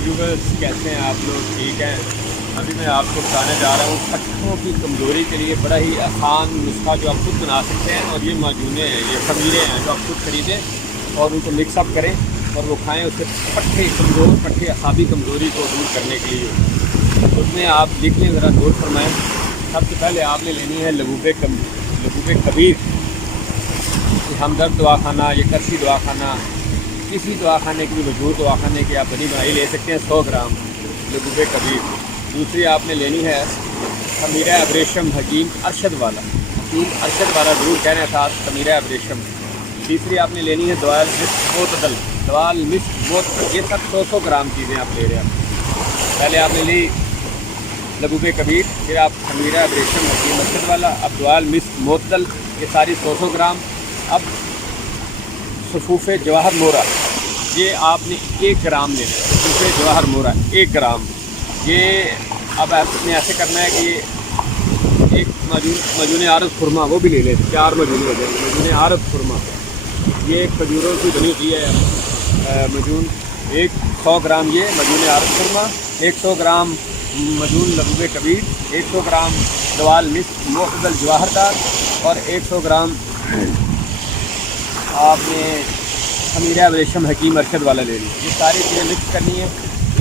Viewers, कैसे हैं आप लोग? ठीक हैं। अभी मैं आपको बताने जा रहा हूँ पट्ठों की कमज़ोरी के लिए बड़ा ही आसान नुस्खा जो आप खुद बना सकते हैं। और ये माजूने हैं, ये खमीरे हैं जो आप खुद खरीदें और उनको मिक्सअप करें और वो खाएँ। उससे पट्ठे असाबी कमज़ोरी को दूर करने के लिए उसमें आप लिख लें, ज़रा नोट फरमाएँ। सबसे पहले आपने लेनी है लबूबे कबीर। हमदर्द दवाखाना, ये करसी दवाखाना, किसी दवाखाने की भी मशहूर दवाखाने की आप बनी बनाई ले सकते हैं। 100 ग्राम लबूबे कबीर। दूसरी आपने लेनी है खमीरा अब्रेशम हकीम अरशद वाला। हकीम अरशद वाला ज़रूर कहना था, खमीरा अब्रेशम। तीसरी आपने लेनी है दवाल मिस्क मोतदल। ये सब 100 ग्राम चीज़ें आप ले रहे हैं। पहले आपने ली लबूबे कबीर, फिर आप खमीरा अब्रेशम हकीम अरशद वाला, अब दवाल मिस्क मोतदल, ये सारी 100 ग्राम। अब सफ़ूफ़े जवाहर मोरा, ये आपने 1 ग्राम लेना है। सफ़ूफ़े जवाहर मोरा 1 ग्राम। ये अब आपने ऐसे करना है कि ये एक मजून आरज़ खुरमा वो भी ले लें, 4 मजूने हो जाएंगे। मजून आरज़ खुरमा ये खजूरों की बनी होती है मजून। 100 ग्राम ये मजून आरज़ खुरमा, 100 ग्राम मजून लबूबे कबीर, 100 ग्राम दवाल मिस्क मोतदल जवाहरदार और 100 ग्राम आपने खमीरा अब्रेशम हकीम अरशद वाला ले ली। ये सारी चीज़ें मिक्स करनी है।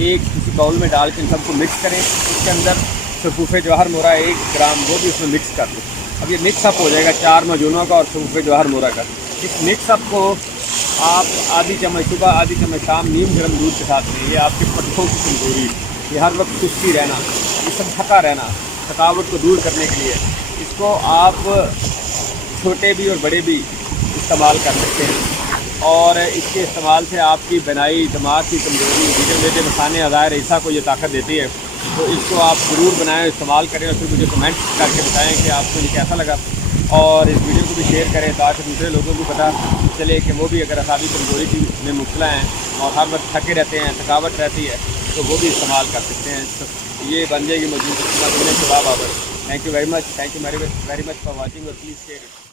एक किसी बाउल में डाल के इन सबको मिक्स करें। इसके अंदर सफ़ूफ़े जवाहर मोरा 1 ग्राम वो भी उसमें मिक्स कर दो। अब ये मिक्सअप हो जाएगा 4 मजूनों का और सफ़ूफ़े जवाहर मोरा का। इस मिक्सअप को आप आधी चम्मच सुबह, आधी चम्मच शाम नीम गर्म दूध के साथ लें। ये आपके पट्ठों की कमज़ोरी, ये हर वक्त सुस्ती रहना, ये सब थका रहना, थकावट को दूर करने के लिए इसको आप छोटे भी और बड़े भी इस्तेमाल कर सकते हैं। और इसके इस्तेमाल से आपकी बनाई, दिमाग की कमज़ोरी, विटामिन मसाने अज़ायर ईसा को ये ताकत देती है। तो इसको आप ज़रूर बनाएं, इस्तेमाल करें और फिर मुझे कमेंट करके बताएं कि आपको ये कैसा लगा। और इस वीडियो को भी शेयर करें ताकि दूसरे लोगों को पता चले कि वो भी अगर असाबी कमज़ोरी में मुब्तला हैं और हर वक्त थके रहते हैं, थकावट रहती है, तो वो भी इस्तेमाल कर सकते हैं। तो ये बन जाएगी मजबूत के बाद। Thank you very much, thank you very much for watching और प्लीज़ शेयर इट।